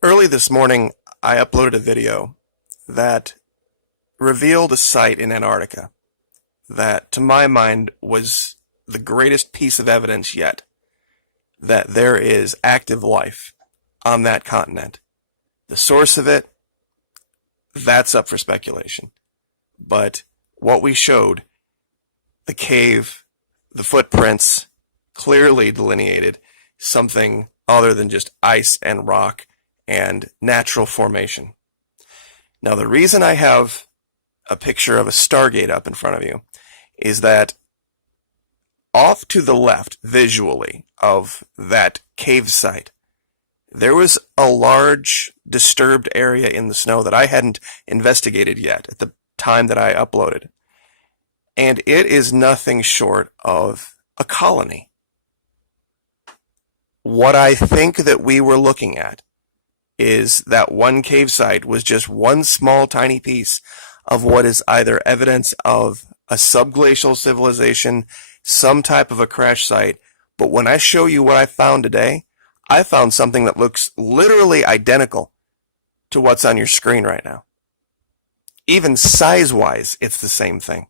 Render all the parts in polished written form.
Early this morning, I uploaded a video that revealed a site in Antarctica that, to my mind, was the greatest piece of evidence yet that there is active life on that continent. The source of it, that's up for speculation. But what we showed, the cave, the footprints, clearly delineated something other than just ice and rock and natural formation. Now, the reason I have a picture of a Stargate up in front of you is that off to the left, visually, of that cave site, there was a large disturbed area in the snow that I hadn't investigated yet at the time that I uploaded. And it is nothing short of a colony. What I think that we were looking at is that one cave site was just one small tiny piece of what is either evidence of a subglacial civilization, some type of a crash site. But when I show you what I found today, I found something that looks literally identical to what's on your screen right now. Even size-wise, it's the same thing.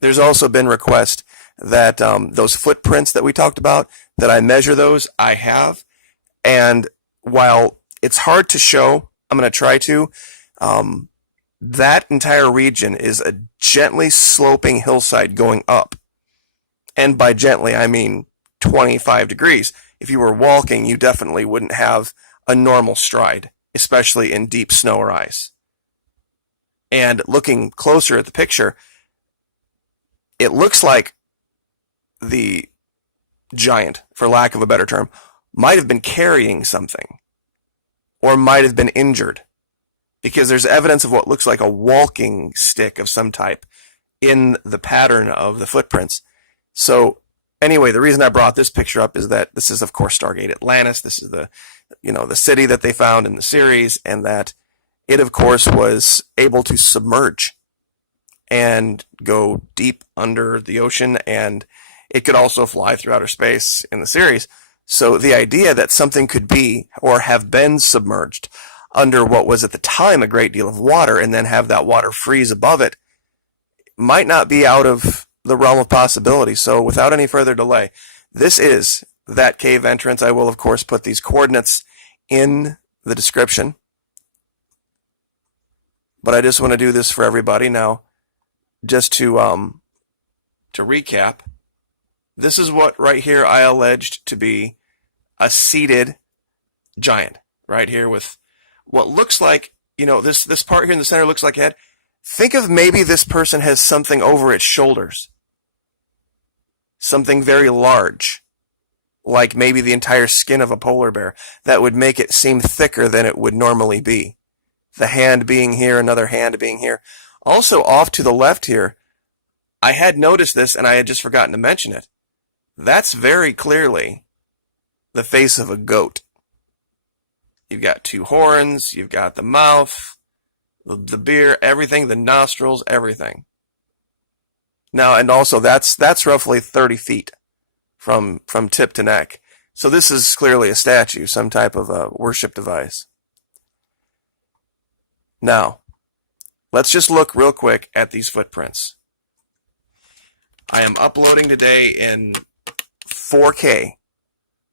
There's also been requests that those footprints that we talked about, that I measure those, I have. And while it's hard to show, I'm going to try to, that entire region is a gently sloping hillside going up. And by gently, I mean 25 degrees. If you were walking, you definitely wouldn't have a normal stride, especially in deep snow or ice. And looking closer at the picture, it looks like the giant, for lack of a better term, might have been carrying something or might have been injured, because there's evidence of what looks like a walking stick of some type in the pattern of the footprints. So anyway, the reason I brought this picture up is that this is, of course, Stargate Atlantis. This is the city that they found in the series, and that it, of course, was able to submerge and go deep under the ocean, and it could also fly through outer space in the series. So the idea that something could be or have been submerged under what was at the time a great deal of water and then have that water freeze above it might not be out of the realm of possibility. So without any further delay, this is that cave entrance. I will, of course, put these coordinates in the description. But I just want to do this for everybody now, just to recap. This is what right here I alleged to be a seated giant right here, with what looks like, this part here in the center looks like a head. Think of maybe this person has something over its shoulders, something very large, like maybe the entire skin of a polar bear, that would make it seem thicker than it would normally be. The hand being here, another hand being here. Also, off to the left here, I had noticed this and I had just forgotten to mention it. That's very clearly the face of a goat. You've got two horns, you've got the mouth, the beard, everything, the nostrils, everything. Now, and also that's roughly 30 feet from tip to neck. So this is clearly a statue, some type of a worship device. Now, let's just look real quick at these footprints. I am uploading today in 4K.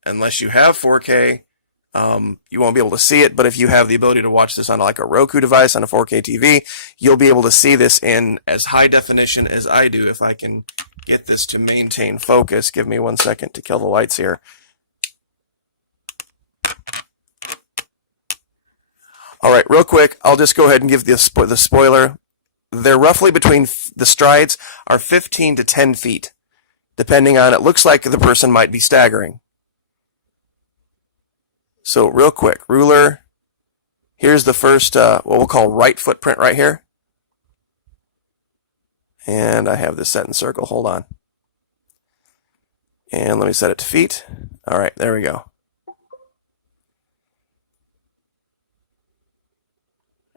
Unless you have 4K, you won't be able to see it, but if you have the ability to watch this on like a Roku device on a 4K TV, you'll be able to see this in as high definition as I do. If I can get this to maintain focus, give me 1 second to kill the lights here. All right, real quick, I'll just go ahead and give the spoiler. They're roughly between, the strides are 15 to 10 feet, depending on, it looks like the person might be staggering. So real quick, ruler, here's the first, what we'll call right footprint right here. And I have this set in circle, hold on. And let me set it to feet. All right, there we go.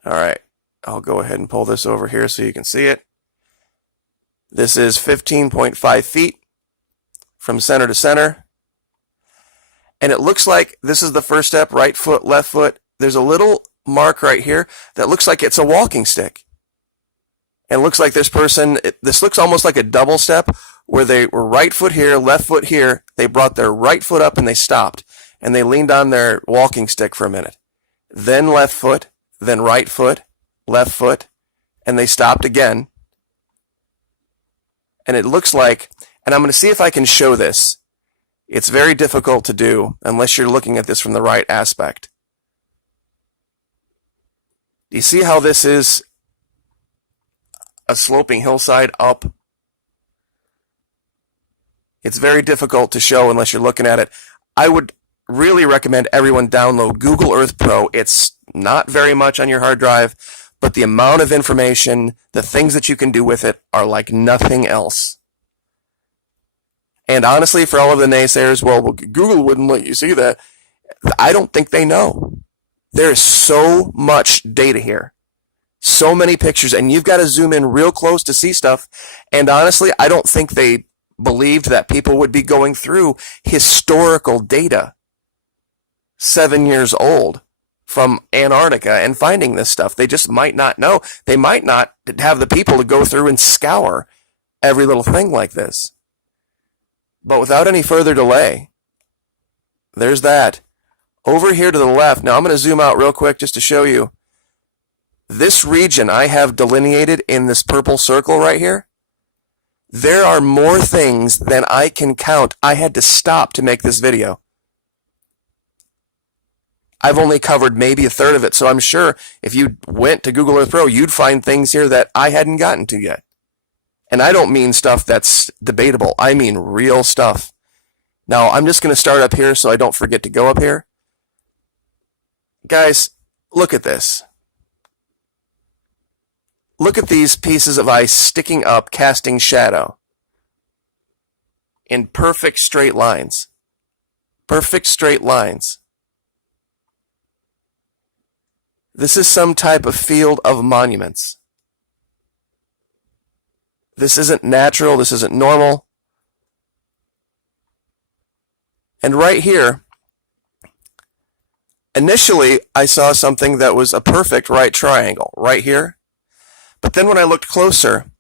All right, I'll go ahead and pull this over here so you can see it. This is 15.5 feet from center to center. And it looks like this is the first step, right foot, left foot. There's a little mark right here that looks like it's a walking stick. And it looks like this looks almost like a double step where they were right foot here, left foot here. They brought their right foot up and they stopped. And they leaned on their walking stick for a minute. Then left foot, then right foot, left foot, and they stopped again. And it looks like, and I'm going to see if I can show this. It's very difficult to do unless you're looking at this from the right aspect. Do you see how this is a sloping hillside up? It's very difficult to show unless you're looking at it. I would really recommend everyone download Google Earth Pro. It's not very much on your hard drive, but the amount of information, the things that you can do with it are like nothing else. And honestly, for all of the naysayers, well, Google wouldn't let you see that. I don't think they know. There is so much data here. So many pictures, and you've got to zoom in real close to see stuff. And honestly, I don't think they believed that people would be going through historical data 7 years old from Antarctica and finding this stuff. They just might not know. They might not have the people to go through and scour every little thing like this. But without any further delay, there's that. Over here to the left, now I'm going to zoom out real quick just to show you. This region I have delineated in this purple circle right here. There are more things than I can count. I had to stop to make this video. I've only covered maybe a third of it, so I'm sure if you went to Google Earth Pro, you'd find things here that I hadn't gotten to yet. And I don't mean stuff that's debatable. I mean real stuff. Now, I'm just going to start up here so I don't forget to go up here. Guys, look at this. Look at these pieces of ice sticking up, casting shadow in perfect straight lines. Perfect straight lines. This is some type of field of monuments. This isn't natural. This isn't normal. And right here, initially, I saw something that was a perfect right triangle right here. But then when I looked closer,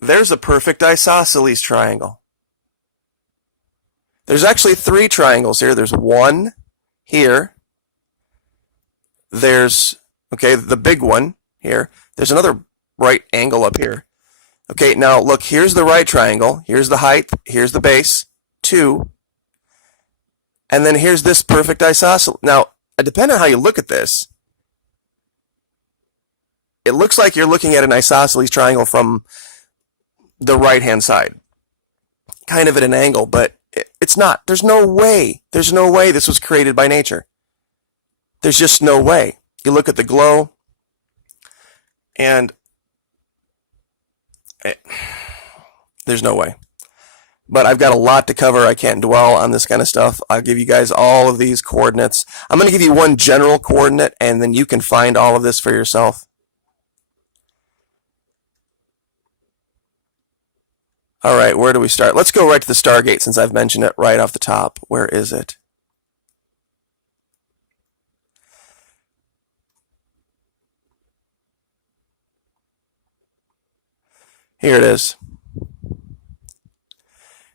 there's a perfect isosceles triangle. There's actually 3 triangles here. There's one here. There's, okay, the big one here. There's another right angle up here. Okay, now look, here's the right triangle. Here's the height. Here's the base. 2. And then here's this perfect isosceles. Now, depending on how you look at this, it looks like you're looking at an isosceles triangle from the right-hand side. Kind of at an angle, but it's not. There's no way. There's no way this was created by nature. There's just no way. You look at the glow, and there's no way. But I've got a lot to cover. I can't dwell on this kind of stuff. I'll give you guys all of these coordinates. I'm going to give you one general coordinate, and then you can find all of this for yourself. All right, where do we start? Let's go right to the Stargate since I've mentioned it right off the top. Where is it? Here it is.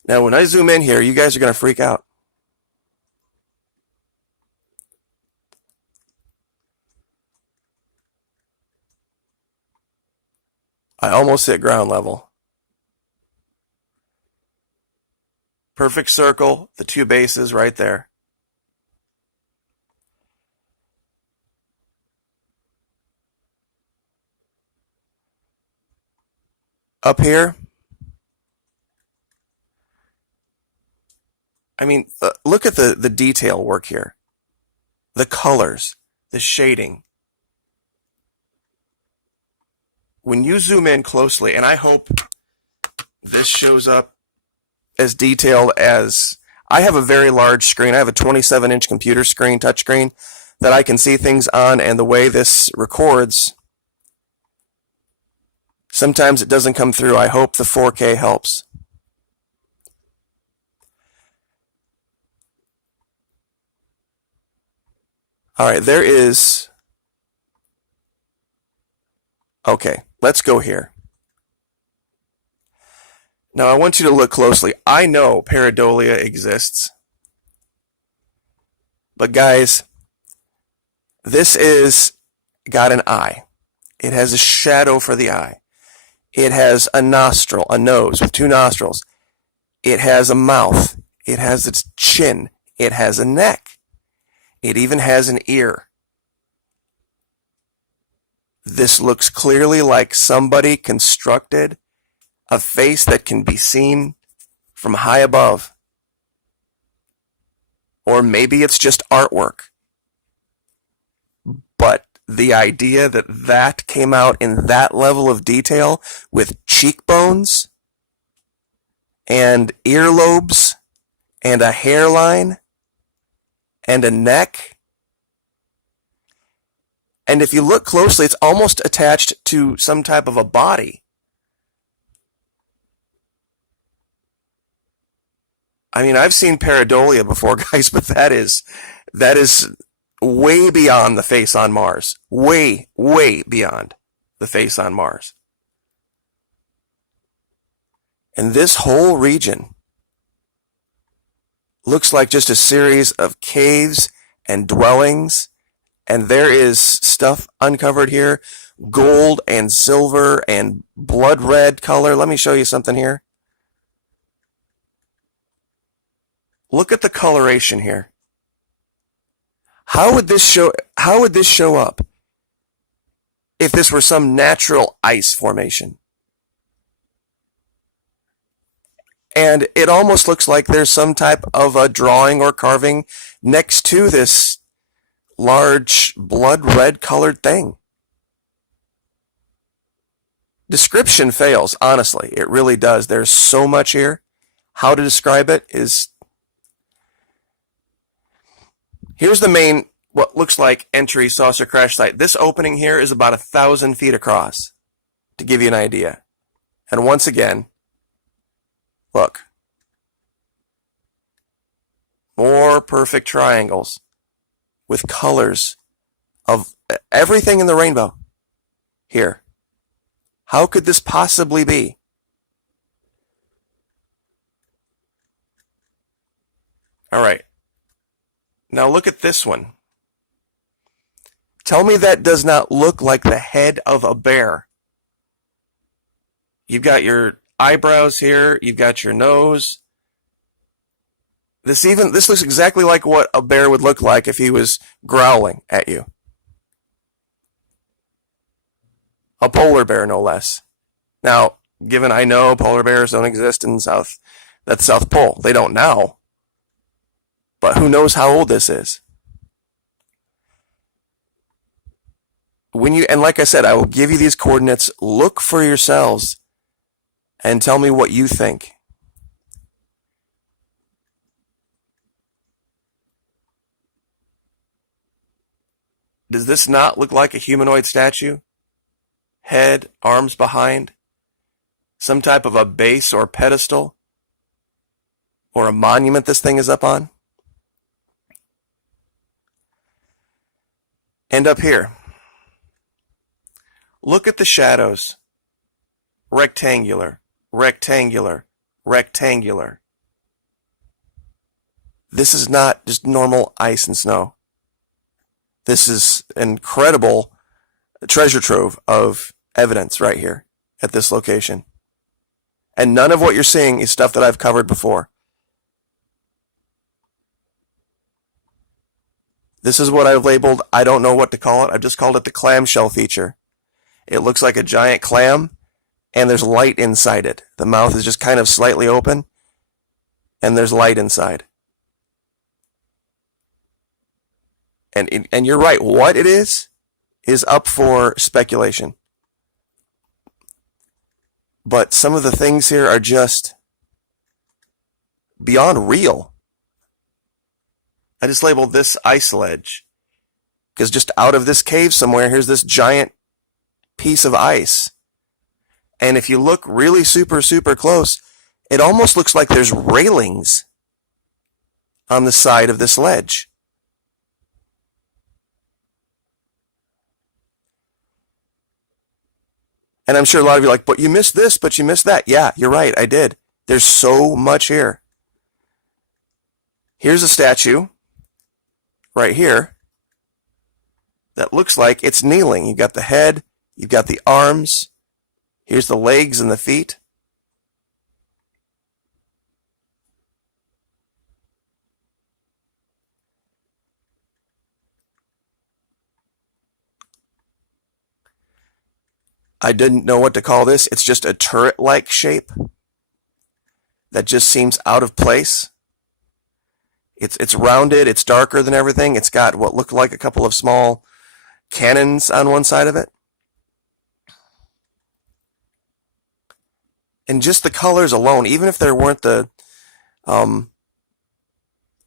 Now, when I zoom in here, you guys are going to freak out. I almost hit ground level. Perfect circle, the 2 bases right there. Up here, I mean, look at the detail work here. The colors, the shading. When you zoom in closely, and I hope this shows up as detailed as, I have a very large screen. I have a 27-inch computer screen, touchscreen, that I can see things on, and the way this records, sometimes it doesn't come through. I hope the 4K helps. All right, there is... Okay, let's go here. Now, I want you to look closely. I know pareidolia exists. But guys, this is got an eye. It has a shadow for the eye. It has a nostril, a nose with two nostrils. It has a mouth. It has its chin. It has a neck. It even has an ear. This looks clearly like somebody constructed a face that can be seen from high above. Or maybe it's just artwork. But the idea that that came out in that level of detail with cheekbones and earlobes and a hairline and a neck. And if you look closely, it's almost attached to some type of a body. I mean, I've seen pareidolia before, guys, but that is way beyond the face on Mars. Way, way beyond the face on Mars. And this whole region looks like just a series of caves and dwellings, and there is stuff uncovered here, gold and silver and blood red color. Let me show you something here. Look at the coloration here. How would this show up if this were some natural ice formation? And it almost looks like there's some type of a drawing or carving next to this large blood red colored thing. Description fails, honestly. It really does. There's so much here. How to describe it is... Here's the main, what looks like entry saucer crash site. This opening here is about 1,000 feet across, to give you an idea. And once again, look. More perfect triangles with colors of everything in the rainbow here. How could this possibly be? All right. Now look at this one. Tell me that does not look like the head of a bear. You've got your eyebrows here. You've got your nose. This looks exactly like what a bear would look like if he was growling at you. A polar bear, no less. Now, given I know polar bears don't exist in that's South Pole. They don't now. But who knows how old this is? And like I said, I will give you these coordinates. Look for yourselves and tell me what you think. Does this not look like a humanoid statue? Head, arms behind, some type of a base or pedestal, or a monument this thing is up on? And up here, look at the shadows. Rectangular, rectangular, rectangular. This is not just normal ice and snow. This is an incredible treasure trove of evidence right here at this location. And none of what you're seeing is stuff that I've covered before. This is what I've labeled, I don't know what to call it. I've just called it the Clamshell Feature. It looks like a giant clam, and there's light inside it. The mouth is just kind of slightly open, and there's light inside. And you're right, what it is up for speculation. But some of the things here are just beyond real. I just labeled this ice ledge because just out of this cave somewhere, here's this giant piece of ice. And if you look really super, super close, it almost looks like there's railings on the side of this ledge. And I'm sure a lot of you are like, but you missed this, but you missed that. Yeah, you're right, I did. There's so much here. Here's a statue right here that looks like it's kneeling. You've got the head, you've got the arms, here's the legs and the feet. I didn't know what to call this. It's just a turret-like shape that just seems out of place. It's rounded, it's darker than everything. It's got what look like a couple of small cannons on one side of it. And just the colors alone, even if there weren't the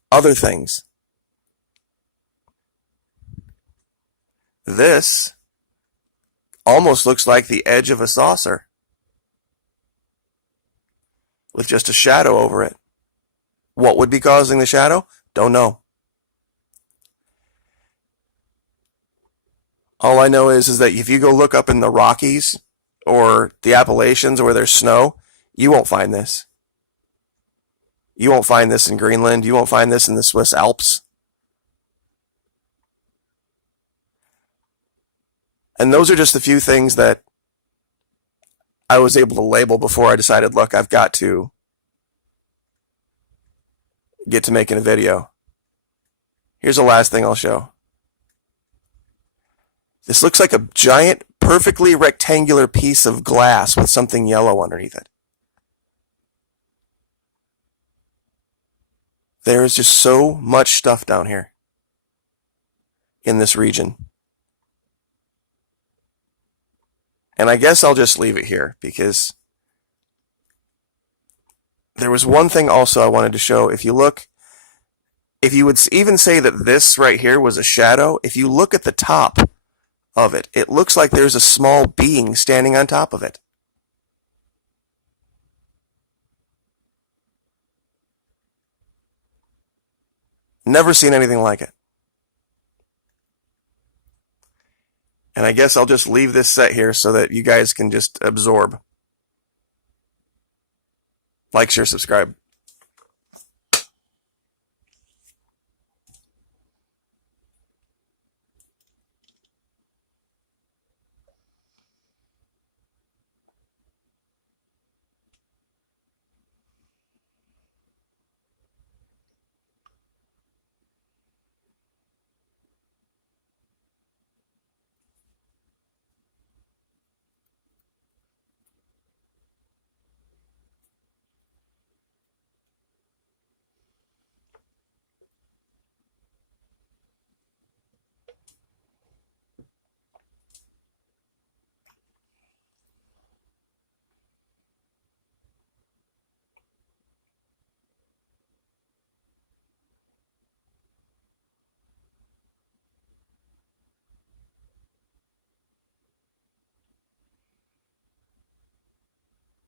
other things, this almost looks like the edge of a saucer with just a shadow over it. What would be causing the shadow? Don't know. All I know is that if you go look up in the Rockies or the Appalachians where there's snow, you won't find this. You won't find this in Greenland. You won't find this in the Swiss Alps. And those are just a few things that I was able to label before I decided, look, I've got to get to making a video. Here's the last thing I'll show. This looks like a giant, perfectly rectangular piece of glass with something yellow underneath it. There is just so much stuff down here in this region. And I guess I'll just leave it here because there was one thing also I wanted to show. If you look, if you would even say that this right here was a shadow, if you look at the top of it, it looks like there's a small being standing on top of it. Never seen anything like it. And I guess I'll just leave this set here so that you guys can just absorb. Like, share, subscribe.